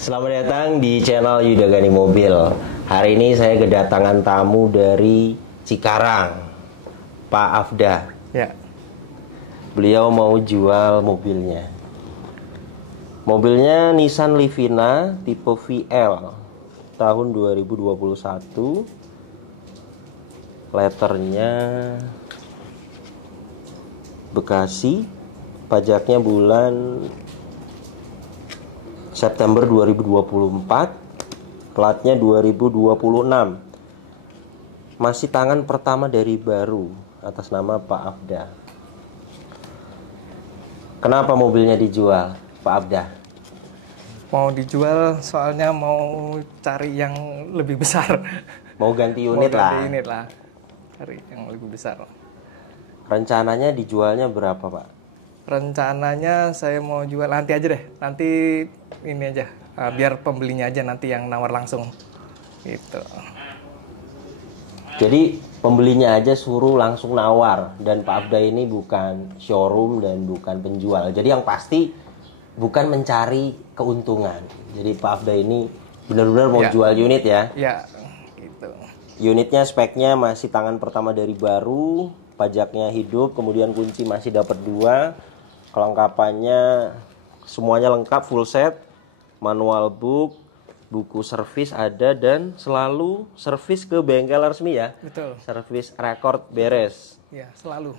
Selamat datang di channel Yudagani Mobil. Hari ini saya kedatangan tamu dari Cikarang, Pak Afda. Ya. Beliau mau jual mobilnya. Mobilnya Nissan Livina tipe VL tahun 2021. Letternya Bekasi. Pajaknya bulan September 2024, platnya 2026. Masih tangan pertama dari baru atas nama Pak Afda. Kenapa mobilnya dijual, Pak Afda? Mau dijual soalnya mau cari yang lebih besar. Mau ganti unit Mau lah. ganti unit lah. Cari yang lebih besar. Rencananya dijualnya berapa, Pak? Rencananya saya mau jual nanti aja deh. Nanti ini aja. Biar pembelinya aja nanti yang nawar langsung. Gitu. Jadi pembelinya aja suruh langsung nawar. Dan Pak Afda ini bukan showroom dan bukan penjual. Jadi yang pasti bukan mencari keuntungan. Jadi Pak Afda ini benar-benar mau jual unit ya. Ya, gitu. Unitnya speknya masih tangan pertama dari baru, pajaknya hidup, kemudian kunci masih dapat 2. Kelengkapannya semuanya lengkap, full set, manual book, buku servis ada, dan selalu servis ke bengkel resmi ya. Betul. Servis rekor beres. Ya, selalu.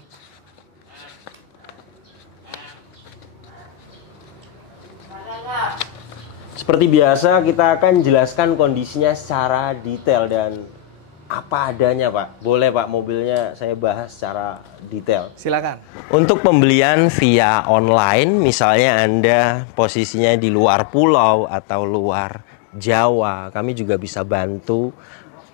Seperti biasa kita akan jelaskan kondisinya secara detail dan apa adanya, Pak. Boleh, Pak, mobilnya saya bahas secara detail. Silakan. Untuk pembelian via online, misalnya Anda posisinya di luar pulau atau luar Jawa, kami juga bisa bantu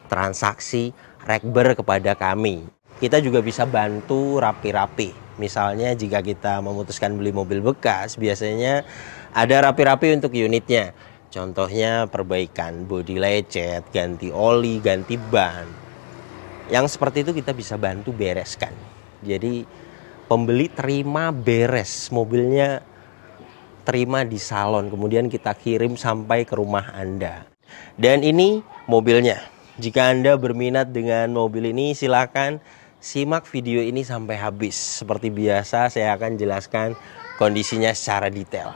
transaksi rekber kepada kami. Kita juga bisa bantu rapi-rapi. Misalnya jika kita memutuskan beli mobil bekas, biasanya ada rapi-rapi untuk unitnya. Contohnya perbaikan bodi lecet, ganti oli, ganti ban. Yang seperti itu kita bisa bantu bereskan. Jadi pembeli terima beres, mobilnya terima di salon, kemudian kita kirim sampai ke rumah Anda. Dan ini mobilnya. Jika Anda berminat dengan mobil ini, silakan simak video ini sampai habis. Seperti biasa saya akan jelaskan kondisinya secara detail.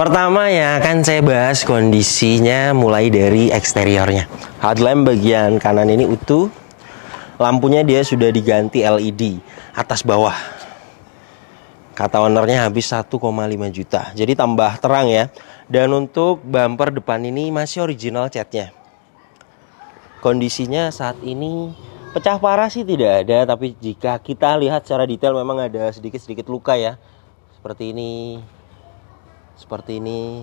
Pertama ya akan saya bahas kondisinya mulai dari eksteriornya. Headlamp bagian kanan ini utuh. Lampunya dia sudah diganti LED atas bawah. Kata ownernya habis 1,5 juta. Jadi tambah terang ya. Dan untuk bumper depan ini masih original catnya. Kondisinya saat ini pecah parah sih tidak ada. Tapi jika kita lihat secara detail memang ada sedikit-sedikit luka ya. Seperti ini. Seperti ini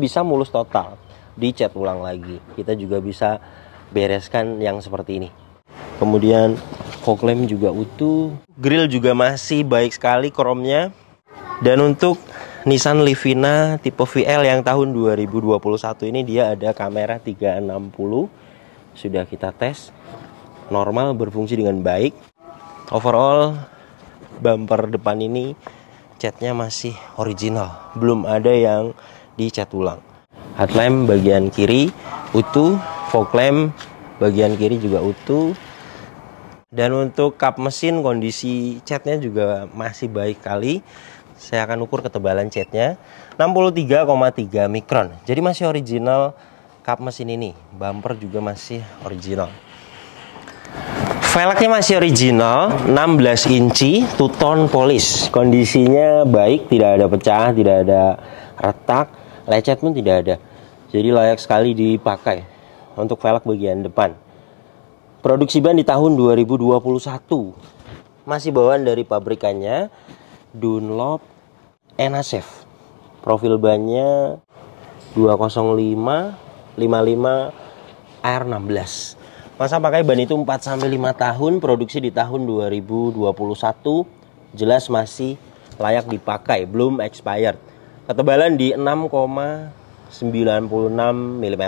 bisa mulus total, dicat ulang lagi. Kita juga bisa bereskan yang seperti ini. Kemudian fog lamp juga utuh, grill juga masih baik sekali kromnya. Dan untuk Nissan Livina tipe VL yang tahun 2021 ini dia ada kamera 360. Sudah kita tes, normal, berfungsi dengan baik. Overall bumper depan ini catnya masih original, belum ada yang dicat ulang. Headlamp bagian kiri utuh, fog lamp bagian kiri juga utuh. Dan untuk kap mesin kondisi catnya juga masih baik kali. Saya akan ukur ketebalan catnya 63,3 mikron. Jadi masih original kap mesin ini. Bumper juga masih original. Velgnya masih original, 16 inci, two-tone polish. Kondisinya baik, tidak ada pecah, tidak ada retak, lecet pun tidak ada. Jadi layak sekali dipakai untuk velg bagian depan. Produksi ban di tahun 2021. Masih bawaan dari pabrikannya, Dunlop NASEF. Profil bannya 205 55 R16. Masa pakai ban itu 4-5 tahun, produksi di tahun 2021, jelas masih layak dipakai, belum expired. Ketebalan di 6,96 mm.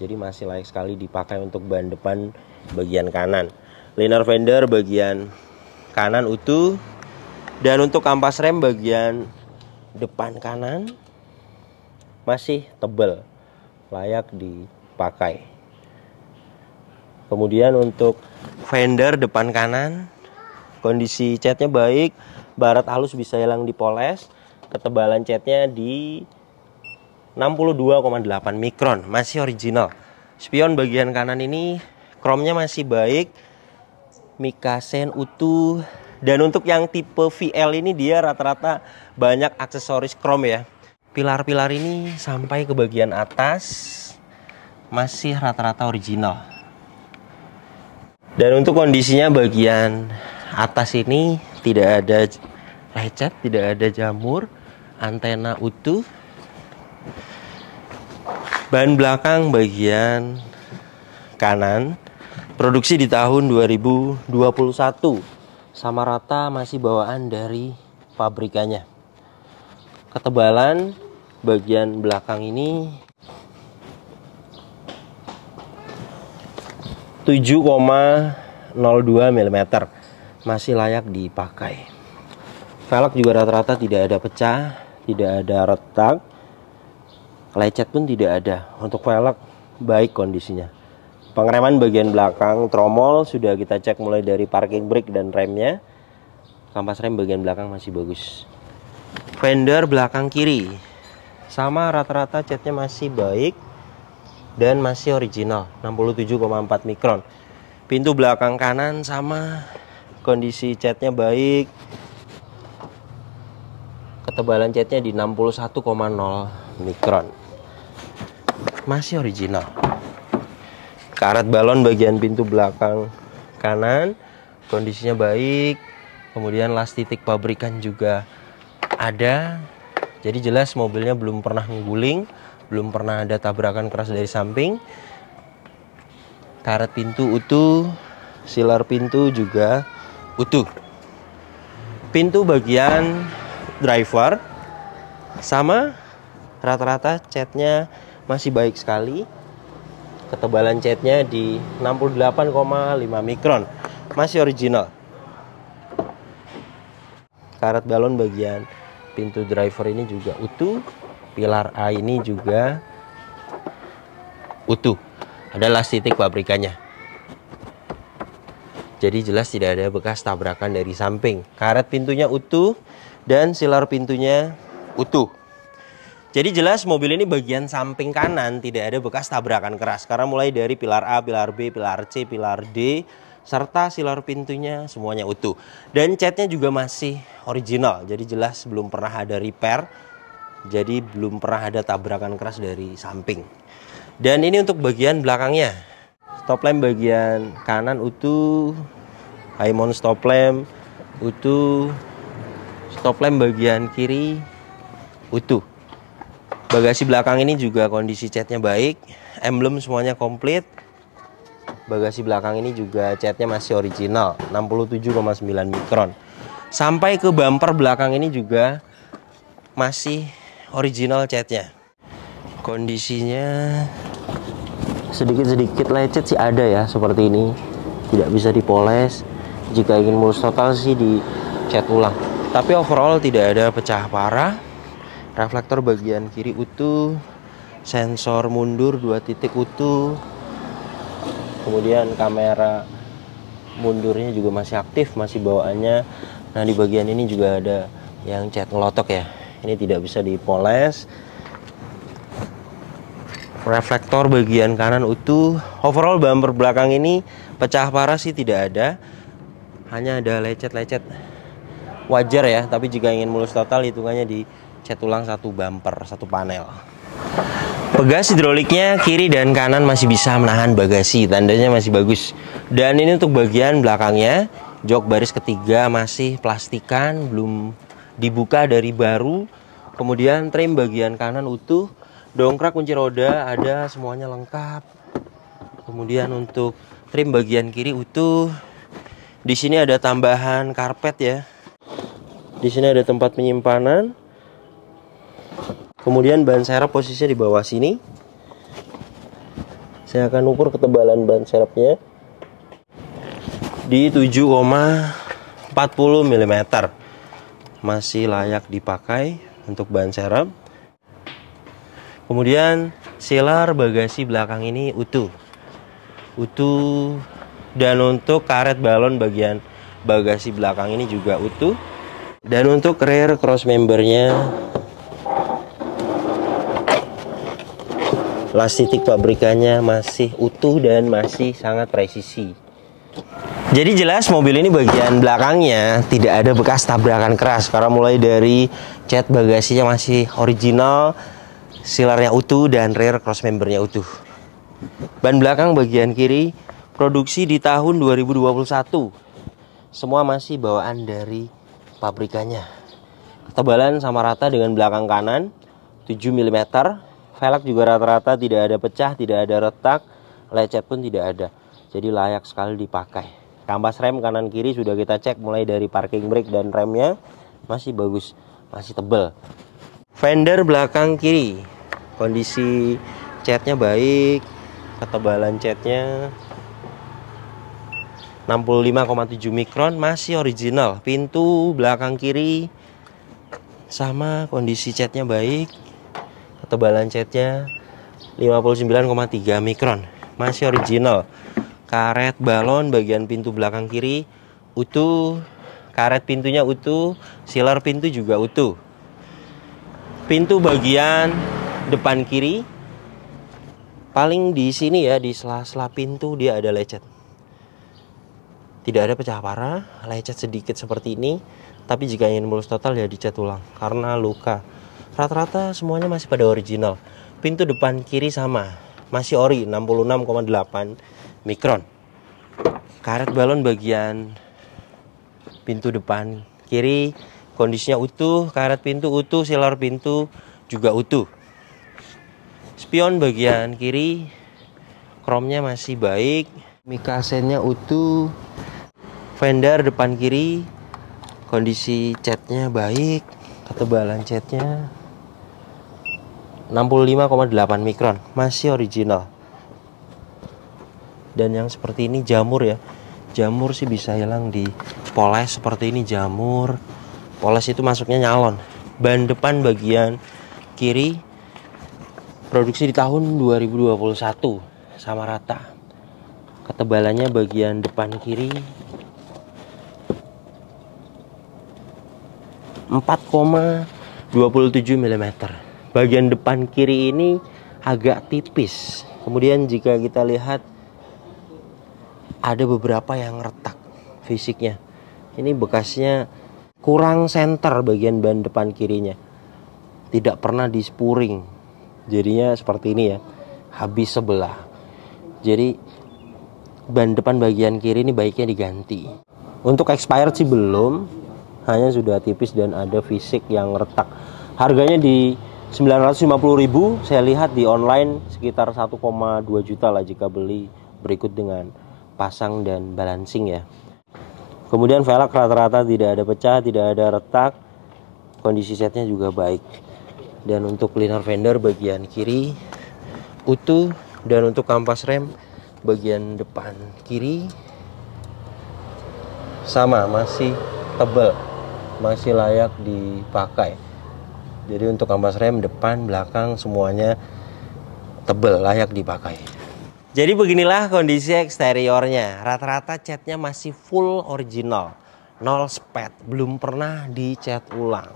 Jadi masih layak sekali dipakai untuk ban depan bagian kanan. Liner fender bagian kanan utuh. Dan untuk kampas rem bagian depan kanan masih tebal, layak dipakai. Kemudian untuk fender depan kanan, kondisi catnya baik, barat halus bisa hilang dipoles. Ketebalan catnya di 62,8 mikron, masih original. Spion bagian kanan ini chrome-nya masih baik, mikasen utuh. Dan untuk yang tipe VL ini dia rata-rata banyak aksesoris chrome ya. Pilar-pilar ini sampai ke bagian atas masih rata-rata original. Dan untuk kondisinya bagian atas ini tidak ada lecet, tidak ada jamur, antena utuh. Ban belakang bagian kanan produksi di tahun 2021, sama rata masih bawaan dari pabrikannya. Ketebalan bagian belakang ini 7,02 mm, masih layak dipakai. Velg juga rata-rata tidak ada pecah, tidak ada retak, lecet pun tidak ada. Untuk velg baik kondisinya. Pengereman bagian belakang tromol sudah kita cek mulai dari parking brake dan remnya. Kampas rem bagian belakang masih bagus. Fender belakang kiri sama rata-rata catnya masih baik dan masih original, 67,4 mikron. Pintu belakang kanan sama, kondisi catnya baik. Ketebalan catnya di 61,0 mikron. Masih original. Karet balon bagian pintu belakang kanan kondisinya baik. Kemudian las titik pabrikan juga ada. Jadi jelas mobilnya belum pernah ngguling, belum pernah ada tabrakan keras dari samping. Karet pintu utuh, silar pintu juga utuh. Pintu bagian driver sama, rata-rata catnya masih baik sekali. Ketebalan catnya di 68,5 mikron, masih original. Karet balon bagian pintu driver ini juga utuh. Pilar A ini juga utuh. Ada las titik pabrikannya. Jadi jelas tidak ada bekas tabrakan dari samping. Karet pintunya utuh dan silar pintunya utuh. Jadi jelas mobil ini bagian samping kanan tidak ada bekas tabrakan keras. Karena mulai dari pilar A, pilar B, pilar C, pilar D, serta silar pintunya semuanya utuh. Dan catnya juga masih original. Jadi jelas belum pernah ada repair. Jadi belum pernah ada tabrakan keras dari samping. Dan ini untuk bagian belakangnya. Stop lamp bagian kanan utuh. High mount stop lamp utuh. Stop lamp bagian kiri utuh. Bagasi belakang ini juga kondisi catnya baik. Emblem semuanya komplit. Bagasi belakang ini juga catnya masih original, 67,9 mikron. Sampai ke bumper belakang ini juga masih original catnya. Kondisinya sedikit-sedikit lecet sih ada ya, seperti ini. Tidak bisa dipoles. Jika ingin mulus total sih dicat ulang. Tapi overall tidak ada pecah parah. Reflektor bagian kiri utuh. Sensor mundur 2 titik utuh. Kemudian kamera mundurnya juga masih aktif, masih bawaannya. Nah di bagian ini juga ada yang cat ngelotok ya. Ini tidak bisa dipoles. Reflektor bagian kanan utuh. Overall bumper belakang ini pecah parah sih tidak ada. Hanya ada lecet-lecet wajar ya. Tapi jika ingin mulus total hitungannya dicat ulang satu bumper, satu panel. Pegas hidroliknya kiri dan kanan masih bisa menahan bagasi. Tandanya masih bagus. Dan ini untuk bagian belakangnya. Jok baris ketiga masih plastikan, belum dibuka dari baru. Kemudian trim bagian kanan utuh, dongkrak kunci roda ada, semuanya lengkap. Kemudian untuk trim bagian kiri utuh. Di sini ada tambahan karpet ya. Di sini ada tempat penyimpanan. Kemudian ban serep posisinya di bawah sini. Saya akan ukur ketebalan ban serepnya di 7,40 mm. Masih layak dipakai untuk ban serep. Kemudian sealer bagasi belakang ini utuh. Dan untuk karet balon bagian bagasi belakang ini juga utuh. Dan untuk rear cross membernya, lastik pabrikannya masih utuh dan masih sangat presisi. Jadi jelas mobil ini bagian belakangnya tidak ada bekas tabrakan keras, karena mulai dari cat bagasinya masih original, sealernya utuh, dan rear cross membernya utuh. Ban belakang bagian kiri produksi di tahun 2021. Semua masih bawaan dari pabrikannya. Ketebalan sama rata dengan belakang kanan 7 mm. Velg juga rata-rata tidak ada pecah, tidak ada retak, lecet pun tidak ada. Jadi layak sekali dipakai. Kampas rem kanan kiri sudah kita cek mulai dari parking brake dan remnya masih bagus, masih tebal. Fender belakang kiri, kondisi catnya baik, ketebalan catnya 65,7 mikron, masih original. Pintu belakang kiri sama, kondisi catnya baik, ketebalan catnya 59,3 mikron, masih original. Karet balon bagian pintu belakang kiri utuh, karet pintunya utuh, sealer pintu juga utuh. Pintu bagian depan kiri paling di sini ya, di sela-sela pintu dia ada lecet. Tidak ada pecah parah, lecet sedikit seperti ini. Tapi jika ingin mulus total ya dicat ulang karena luka. Rata-rata semuanya masih pada original. Pintu depan kiri sama, masih ori, 66,8 mikron. Karet balon bagian pintu depan kiri kondisinya utuh, karet pintu utuh, sealer pintu juga utuh. Spion bagian kiri kromnya masih baik, mika sennya utuh. Fender depan kiri kondisi catnya baik, ketebalan catnya 65,8 mikron, masih original. Dan yang seperti ini jamur ya, jamur sih bisa hilang di poles seperti ini. Jamur poles itu masuknya nyalon. Ban depan bagian kiri produksi di tahun 2021 sama rata. Ketebalannya bagian depan kiri 4,27 mm. Bagian depan kiri ini agak tipis. Kemudian jika kita lihat ada beberapa yang retak fisiknya. Ini bekasnya kurang senter bagian ban depan kirinya. Tidak pernah di spuring. Jadinya seperti ini ya. Habis sebelah. Jadi ban depan bagian kiri ini baiknya diganti. Untuk expired sih belum. Hanya sudah tipis dan ada fisik yang retak. Harganya di 950.000. Saya lihat di online sekitar 1,2 juta lah jika beli berikut dengan pasang dan balancing ya. Kemudian velg rata-rata tidak ada pecah, tidak ada retak. Kondisi setnya juga baik. Dan untuk liner fender bagian kiri utuh. Dan untuk kampas rem bagian depan kiri sama, masih tebal, masih layak dipakai. Jadi untuk kampas rem depan, belakang semuanya tebal, layak dipakai. Jadi beginilah kondisi eksteriornya. Rata-rata catnya masih full original, nol spet, belum pernah dicat ulang.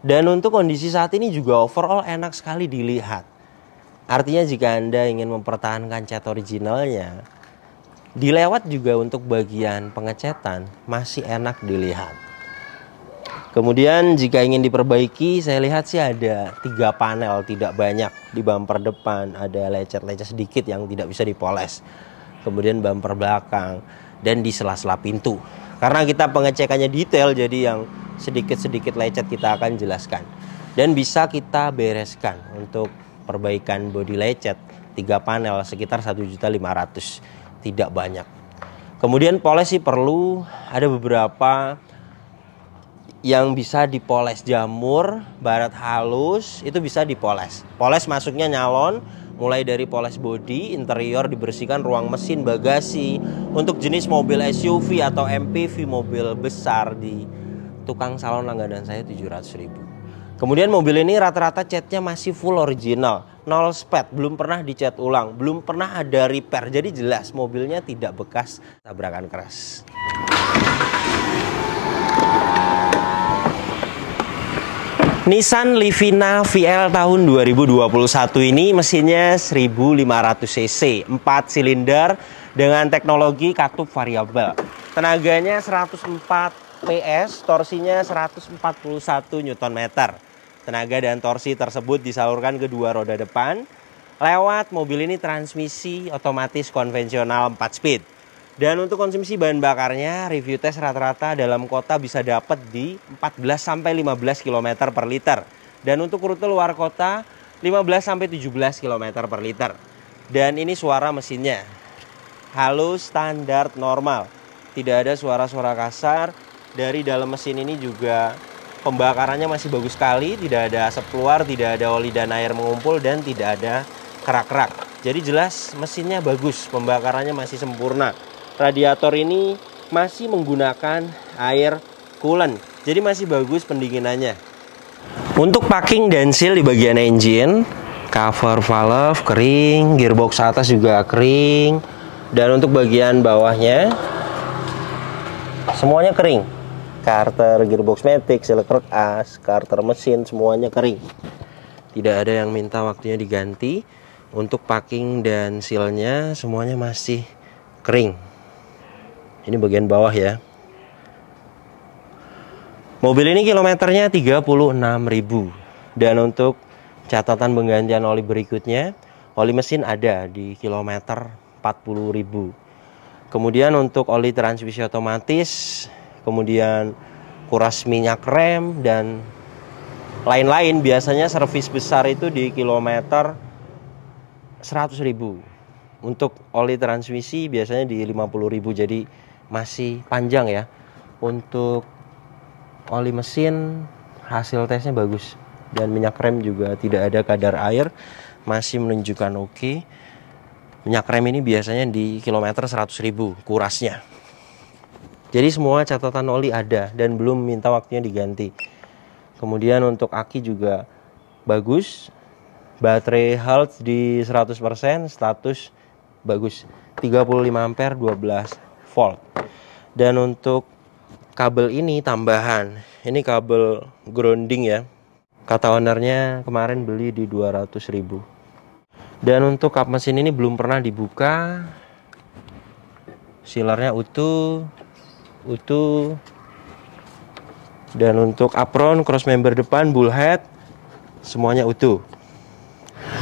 Dan untuk kondisi saat ini juga overall enak sekali dilihat. Artinya jika Anda ingin mempertahankan cat originalnya, dilewat juga untuk bagian pengecatan masih enak dilihat. Kemudian jika ingin diperbaiki, saya lihat sih ada 3 panel, tidak banyak. Di bumper depan ada lecet-lecet sedikit yang tidak bisa dipoles. Kemudian bumper belakang dan di sela-sela pintu. Karena kita pengecekannya detail, jadi yang sedikit-sedikit lecet kita akan jelaskan. dan bisa kita bereskan untuk perbaikan bodi lecet 3 panel sekitar 1.500.000, tidak banyak. Kemudian poles sih perlu, ada beberapa yang bisa dipoles, jamur, baret halus, itu bisa dipoles. Poles masuknya nyalon, mulai dari poles bodi, interior dibersihkan, ruang mesin, bagasi. Untuk jenis mobil SUV atau MPV, mobil besar, di tukang salon langganan saya 700.000. Kemudian mobil ini rata-rata catnya masih full original, 0 spet, belum pernah dicat ulang, belum pernah ada repair. Jadi jelas mobilnya tidak bekas tabrakan keras. Nissan Livina VL tahun 2021 ini mesinnya 1500 cc, 4 silinder dengan teknologi katup variabel. Tenaganya 104 PS, torsinya 141 Nm. Tenaga dan torsi tersebut disalurkan ke dua roda depan lewat mobil ini transmisi otomatis konvensional 4 speed. Dan untuk konsumsi bahan bakarnya, review tes rata-rata dalam kota bisa dapat di 14-15 km per liter. Dan untuk rute luar kota 15-17 km per liter. Dan ini suara mesinnya halus, standar, normal. Tidak ada suara-suara kasar. Dari dalam mesin ini juga pembakarannya masih bagus sekali, tidak ada asap keluar, tidak ada oli dan air mengumpul, dan tidak ada kerak-kerak. Jadi jelas mesinnya bagus, pembakarannya masih sempurna. Radiator ini masih menggunakan air coolant, jadi masih bagus pendinginannya. Untuk packing dan seal di bagian engine, cover valve kering, gearbox atas juga kering, dan untuk bagian bawahnya semuanya kering. Karter, gearbox matic, selekrek as, karter mesin, semuanya kering. Tidak ada yang minta waktunya diganti. Untuk packing dan sealnya semuanya masih kering. Ini bagian bawah ya. Mobil ini kilometernya 36.000. Dan untuk catatan penggantian oli berikutnya, oli mesin ada di kilometer 40.000. Kemudian untuk oli transmisi otomatis, kemudian kuras minyak rem dan lain-lain, biasanya servis besar itu di kilometer 100.000. Untuk oli transmisi biasanya di 50.000, jadi masih panjang ya. Untuk oli mesin hasil tesnya bagus, dan minyak rem juga tidak ada kadar air, masih menunjukkan oke. Minyak rem ini biasanya di kilometer 100.000 kurasnya. Jadi semua catatan oli ada dan belum minta waktunya diganti. Kemudian untuk aki juga bagus. Baterai health di 100%, status bagus. 35 ampere, 12 volt. Dan untuk kabel ini tambahan. Ini kabel grounding ya. Kata ownernya kemarin beli di 200.000. Dan untuk kap mesin ini belum pernah dibuka. Sealernya utuh. Dan untuk apron, cross member depan, bullhead, semuanya utuh.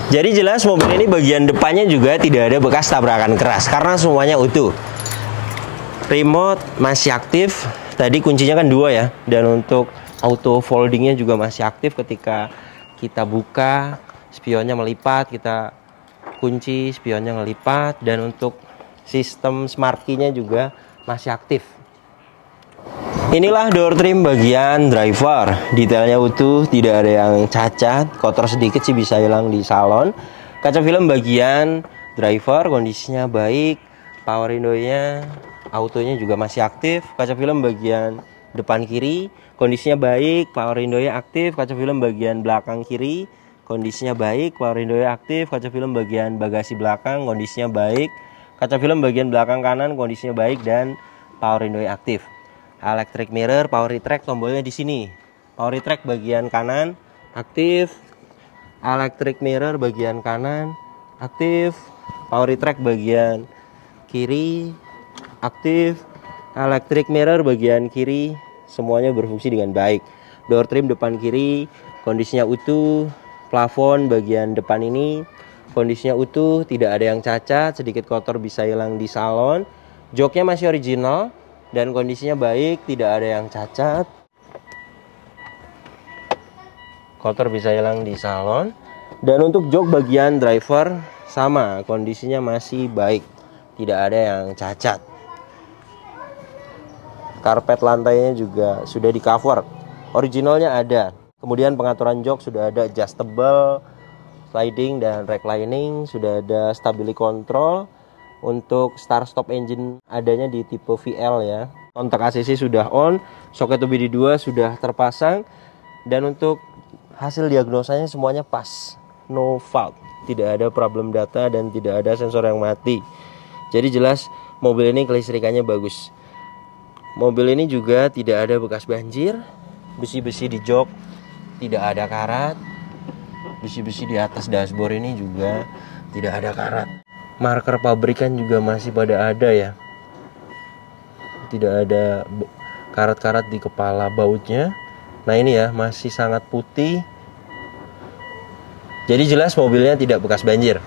Jadi jelas mobil ini bagian depannya juga tidak ada bekas tabrakan keras karena semuanya utuh. Remote masih aktif, tadi kuncinya kan 2 ya. Dan untuk auto foldingnya juga masih aktif, ketika kita buka spionnya melipat, kita kunci spionnya ngelipat. Dan untuk sistem smart key-nya juga masih aktif. Inilah door trim bagian driver, detailnya utuh, tidak ada yang cacat, kotor sedikit sih bisa hilang di salon. Kaca film bagian driver kondisinya baik, power window-nya, autonya juga masih aktif. Kaca film bagian depan kiri kondisinya baik, power window-nya aktif. Kaca film bagian belakang kiri kondisinya baik, power window-nya aktif. Kaca film bagian bagasi belakang kondisinya baik. Kaca film bagian belakang kanan kondisinya baik dan power window-nya aktif. Electric mirror, power retract, tombolnya di sini. Power retract bagian kanan aktif. Electric mirror bagian kanan aktif. Power retract bagian kiri aktif. Electric mirror bagian kiri semuanya berfungsi dengan baik. Door trim depan kiri kondisinya utuh. Plafon bagian depan ini kondisinya utuh, tidak ada yang cacat, sedikit kotor bisa hilang di salon. Joknya masih original dan kondisinya baik, tidak ada yang cacat. kotor bisa hilang di salon. Dan untuk jok bagian driver sama, kondisinya masih baik, tidak ada yang cacat. Karpet lantainya juga sudah di cover, originalnya ada. Kemudian pengaturan jok sudah ada adjustable, sliding dan reclining, sudah ada stability control. Untuk start stop engine adanya di tipe VL ya. Kontak ACC sudah on, soket OBD2 sudah terpasang, dan untuk hasil diagnosanya semuanya pas, no fault, tidak ada problem data dan tidak ada sensor yang mati. Jadi jelas mobil ini kelistrikannya bagus. Mobil ini juga tidak ada bekas banjir, besi-besi di jok tidak ada karat, besi-besi di atas dashboard ini juga tidak ada karat. Marker pabrikan juga masih pada ada ya, tidak ada karat-karat di kepala bautnya. Nah ini ya, masih sangat putih. Jadi jelas mobilnya tidak bekas banjir.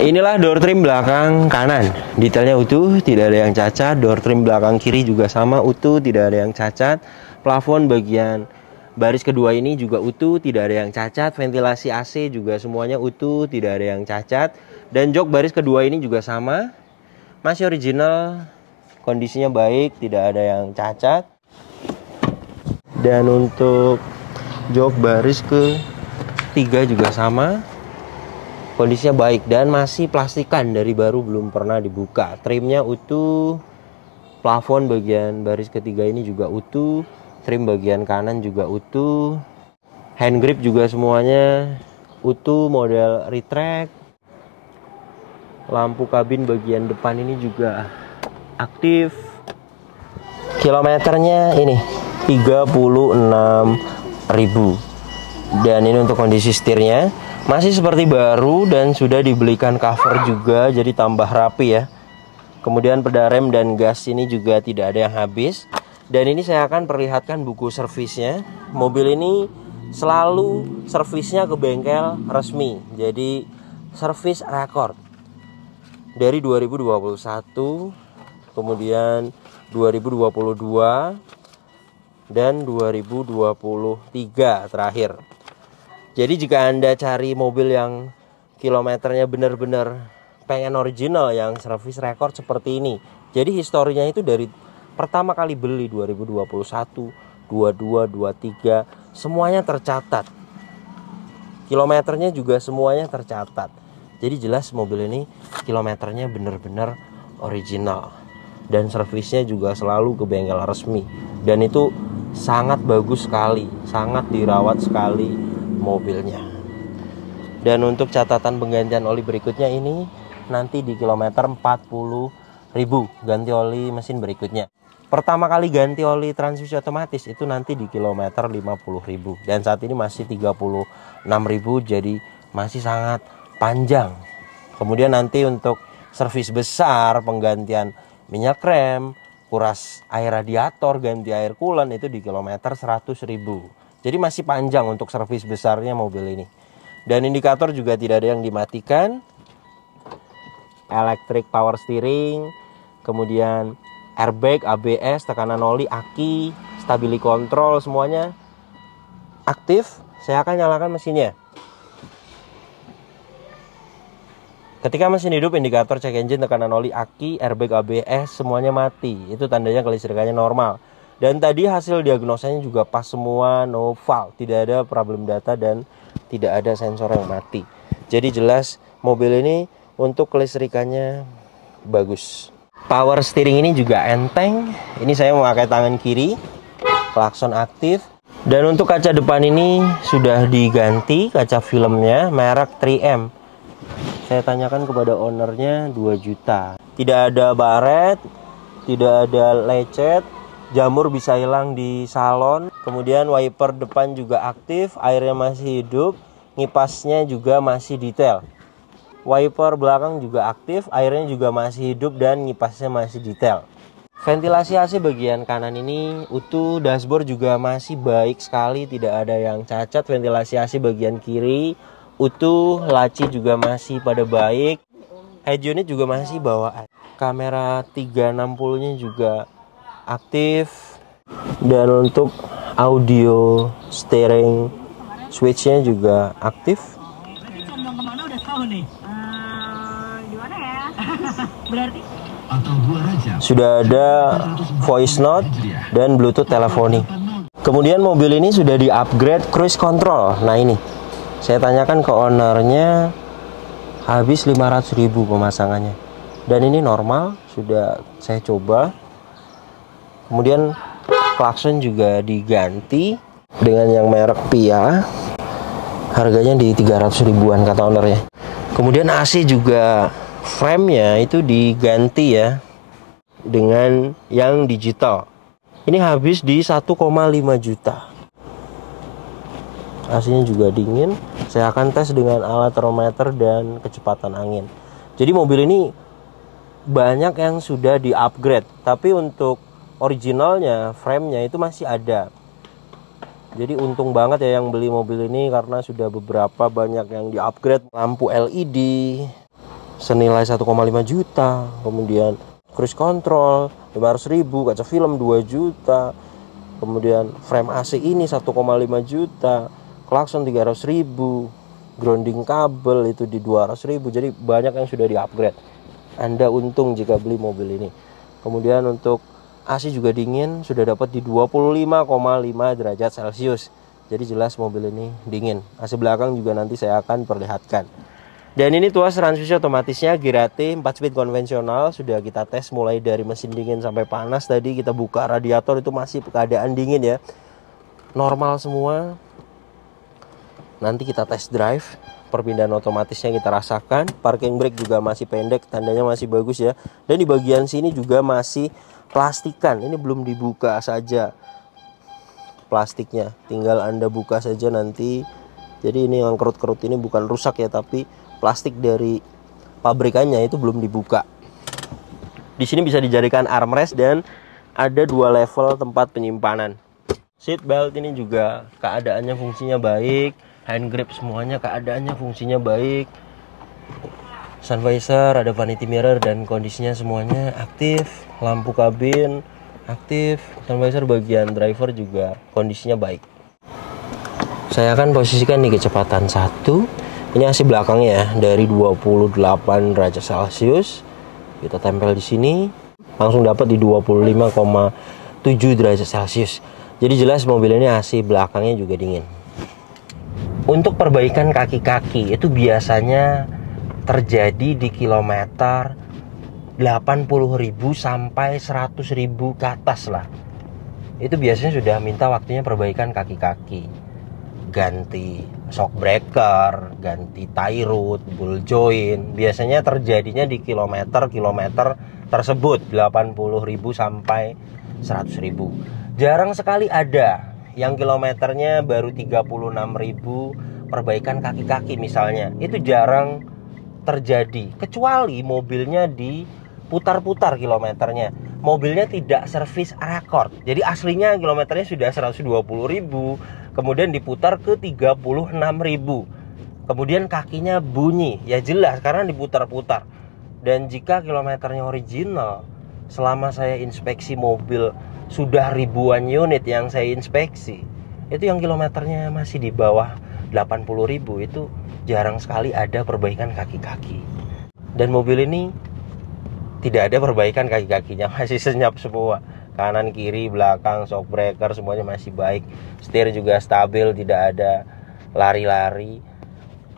Inilah door trim belakang kanan, detailnya utuh, tidak ada yang cacat. Door trim belakang kiri juga sama, utuh, tidak ada yang cacat. Plafon bagian baris kedua ini juga utuh, tidak ada yang cacat. Ventilasi AC juga semuanya utuh, tidak ada yang cacat. Dan jok baris kedua ini juga sama, masih original, kondisinya baik, tidak ada yang cacat. Dan untuk jok baris ketiga juga sama, kondisinya baik dan masih plastikan dari baru, belum pernah dibuka. Trimnya utuh, plafon bagian baris ketiga ini juga utuh, trim bagian kanan juga utuh, hand grip juga semuanya utuh, model retract. Lampu kabin bagian depan ini juga aktif. Kilometernya ini 36.000. Dan ini untuk kondisi setirnya masih seperti baru dan sudah dibelikan cover juga, jadi tambah rapi ya. Kemudian pedal rem dan gas ini juga tidak ada yang habis. Dan ini saya akan perlihatkan buku servisnya. Mobil ini selalu servisnya ke bengkel resmi, jadi servis record dari 2021, kemudian 2022 dan 2023 terakhir. Jadi jika Anda cari mobil yang kilometernya benar-benar pengen original, yang servis record seperti ini. Jadi historinya itu dari pertama kali beli 2021, 22, 23 semuanya tercatat. Kilometernya juga semuanya tercatat. Jadi jelas mobil ini kilometernya benar-benar original. Dan servisnya juga selalu ke bengkel resmi. Dan itu sangat bagus sekali, sangat dirawat sekali mobilnya. Dan untuk catatan penggantian oli berikutnya ini nanti di kilometer 40.000 ganti oli mesin berikutnya. Pertama kali ganti oli transmisi otomatis itu nanti di kilometer 50.000. Dan saat ini masih 36.000, jadi masih sangat panjang. Kemudian nanti untuk servis besar, penggantian minyak rem, kuras air radiator, ganti air coolant itu di kilometer 100.000. Jadi masih panjang untuk servis besarnya mobil ini. Dan indikator juga tidak ada yang dimatikan. Electric power steering, kemudian airbag, ABS, tekanan oli, aki, stability control semuanya aktif. Saya akan nyalakan mesinnya. Ketika mesin hidup, indikator cek engine, tekanan oli, aki, airbag, ABS semuanya mati. Itu tandanya kelistrikannya normal. Dan tadi hasil diagnosanya juga pas semua, no fault, tidak ada problem data dan tidak ada sensor yang mati. Jadi jelas mobil ini untuk kelistrikannya bagus. Power steering ini juga enteng. Ini saya memakai tangan kiri, klakson aktif. Dan untuk kaca depan ini sudah diganti kaca filmnya, merek 3M. Saya tanyakan kepada ownernya 2 juta. Tidak ada baret, tidak ada lecet, jamur bisa hilang di salon. Kemudian wiper depan juga aktif, airnya masih hidup, ngipasnya juga masih detail. Wiper belakang juga aktif, airnya juga masih hidup dan ngipasnya masih detail. Ventilasi AC bagian kanan ini utuh, dashboard juga masih baik sekali, tidak ada yang cacat. Ventilasi AC bagian kiri utuh, laci juga masih pada baik. Head unit juga masih bawaan. Kamera 360-nya juga aktif. Dan untuk audio steering Switch-nya juga aktif. Condong kemana udah tahu nih. Gimana ya? Berarti sudah ada voice note dan Bluetooth teleponi. Kemudian mobil ini sudah di-upgrade cruise control. Nah ini, saya tanyakan ke ownernya, habis 500.000 pemasangannya. Dan ini normal, sudah saya coba. Kemudian klakson juga diganti dengan yang merek Pia. Harganya di 300 ribuan kata ownernya. Kemudian AC juga frame-nya itu diganti ya dengan yang digital. Ini habis di 1,5 juta. AC-nya juga dingin. Saya akan tes dengan alat termometer dan kecepatan angin. Jadi mobil ini banyak yang sudah di-upgrade, tapi untuk originalnya, frame-nya itu masih ada. Jadi untung banget ya yang beli mobil ini karena sudah beberapa banyak yang di-upgrade. Lampu LED senilai 1,5 juta, kemudian cruise control 500.000, kaca film 2 juta, kemudian frame AC ini 1,5 juta, klakson 300.000, grounding kabel itu di 200.000. Jadi banyak yang sudah di-upgrade. Anda untung jika beli mobil ini. Kemudian untuk AC juga dingin, sudah dapat di 25,5 derajat Celcius. Jadi jelas mobil ini dingin. AC belakang juga nanti saya akan perlihatkan. Dan ini tuas transmisi otomatisnya Girate 4 speed konvensional. Sudah kita tes mulai dari mesin dingin sampai panas. Tadi kita buka radiator itu masih keadaan dingin ya. Normal semua. Nanti kita test drive. Perpindahan otomatisnya kita rasakan. Parking brake juga masih pendek, tandanya masih bagus ya. Dan di bagian sini juga masih plastikan. Ini belum dibuka saja plastiknya. Tinggal Anda buka saja nanti. Jadi ini yang kerut-kerut ini bukan rusak ya, tapi plastik dari pabrikannya itu belum dibuka. Di sini bisa dijadikan armrest dan ada 2 level tempat penyimpanan. Seat belt ini juga keadaannya fungsinya baik, hand grip semuanya keadaannya fungsinya baik. Sun visor, ada vanity mirror dan kondisinya semuanya aktif. Lampu kabin aktif. Sun visor bagian driver juga kondisinya baik. Saya akan posisikan di kecepatan 1. Ini AC belakangnya ya, dari 28 derajat Celcius. Kita tempel di sini, langsung dapat di 25,7 derajat Celcius. Jadi jelas mobil ini AC belakangnya juga dingin. Untuk perbaikan kaki-kaki itu biasanya terjadi di kilometer 80.000 sampai 100.000 ke atas lah. Itu biasanya sudah minta waktunya perbaikan kaki-kaki. Ganti shock breaker, ganti tie rod, ball joint. Biasanya terjadinya di kilometer tersebut 80.000 sampai 100.000. Jarang sekali ada yang kilometernya baru 36.000 perbaikan kaki-kaki misalnya. Itu jarang terjadi, kecuali mobilnya diputar-putar kilometernya. Mobilnya tidak servis record. Jadi aslinya kilometernya sudah 120.000, kemudian diputar ke 36.000. Kemudian kakinya bunyi, ya jelas karena diputar-putar. Dan jika kilometernya original, selama saya inspeksi mobil sudah ribuan unit yang saya inspeksi, itu yang kilometernya masih di bawah 80.000, itu jarang sekali ada perbaikan kaki-kaki. Dan mobil ini tidak ada perbaikan kaki-kakinya, masih senyap semua. Kanan, kiri, belakang, shock breaker semuanya masih baik. Setir juga stabil, tidak ada lari-lari.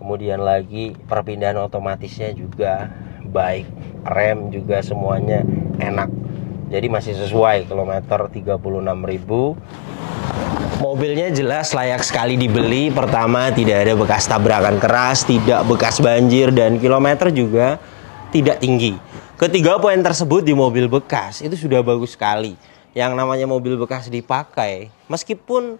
Kemudian lagi perpindahan otomatisnya juga baik. Rem juga semuanya enak. Jadi masih sesuai kilometer 36.000. Mobilnya jelas layak sekali dibeli. Pertama, tidak ada bekas tabrakan keras, tidak bekas banjir, dan kilometer juga tidak tinggi. Ketiga poin tersebut di mobil bekas itu sudah bagus sekali. Yang namanya mobil bekas dipakai, meskipun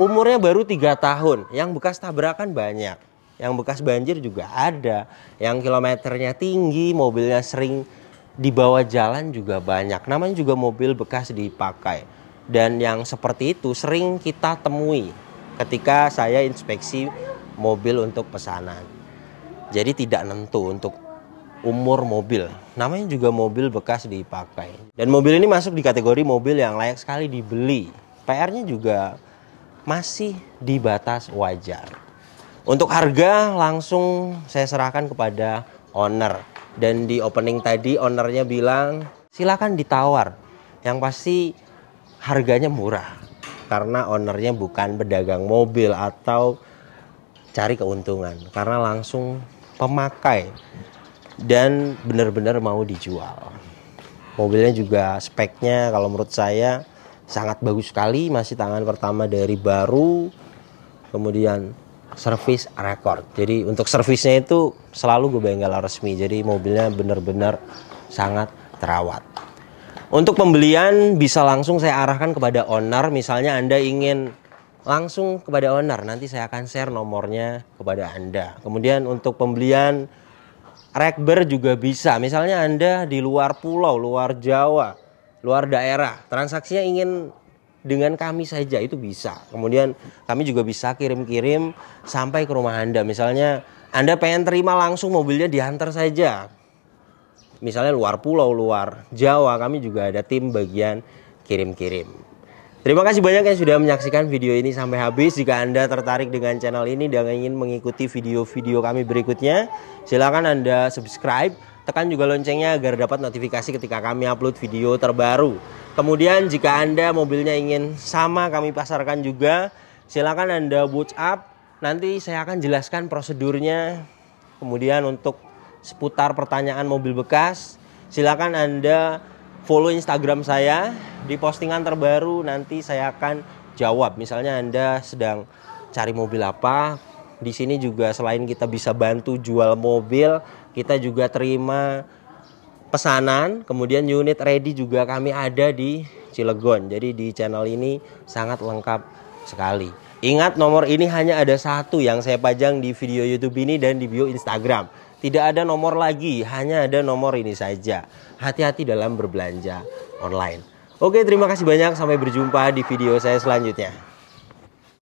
umurnya baru 3 tahun, yang bekas tabrakan banyak, yang bekas banjir juga ada, yang kilometernya tinggi, mobilnya sering dibawa jalan juga banyak. Namanya juga mobil bekas dipakai. Dan yang seperti itu sering kita temui ketika saya inspeksi mobil untuk pesanan. Jadi tidak nentu untuk umur mobil. Namanya juga mobil bekas dipakai. Dan mobil ini masuk di kategori mobil yang layak sekali dibeli. PR-nya juga masih di batas wajar. Untuk harga langsung saya serahkan kepada owner. Dan di opening tadi ownernya bilang silakan ditawar. Yang pasti harganya murah. Karena ownernya bukan pedagang mobil atau cari keuntungan. Karena langsung pemakai dan benar-benar mau dijual. Mobilnya juga speknya kalau menurut saya sangat bagus sekali. Masih tangan pertama dari baru. Kemudian service record. Jadi untuk servisnya itu selalu gue bengkel resmi. Jadi mobilnya benar-benar sangat terawat. Untuk pembelian bisa langsung saya arahkan kepada owner. Misalnya Anda ingin langsung kepada owner, nanti saya akan share nomornya kepada Anda. Kemudian untuk pembelian rekber juga bisa. Misalnya Anda di luar pulau, luar Jawa, luar daerah, transaksinya ingin dengan kami saja itu bisa. Kemudian kami juga bisa kirim-kirim sampai ke rumah Anda. Misalnya Anda pengen terima langsung mobilnya diantar saja. Misalnya luar pulau, luar Jawa, kami juga ada tim bagian kirim-kirim. Terima kasih banyak yang sudah menyaksikan video ini sampai habis. Jika Anda tertarik dengan channel ini dan ingin mengikuti video-video kami berikutnya, silakan Anda subscribe, tekan juga loncengnya agar dapat notifikasi ketika kami upload video terbaru. Kemudian jika Anda mobilnya ingin sama kami pasarkan juga, silakan Anda WhatsApp. Nanti saya akan jelaskan prosedurnya. Kemudian untuk seputar pertanyaan mobil bekas, silakan Anda follow Instagram saya. Di postingan terbaru nanti saya akan jawab. Misalnya Anda sedang cari mobil apa, di sini juga selain kita bisa bantu jual mobil, kita juga terima pesanan, kemudian unit ready juga kami ada di Cilegon. Jadi di channel ini sangat lengkap sekali. Ingat, nomor ini hanya ada satu yang saya pajang di video YouTube ini dan di bio Instagram. Tidak ada nomor lagi, hanya ada nomor ini saja. Hati-hati dalam berbelanja online. Oke, terima kasih banyak. Sampai berjumpa di video saya selanjutnya.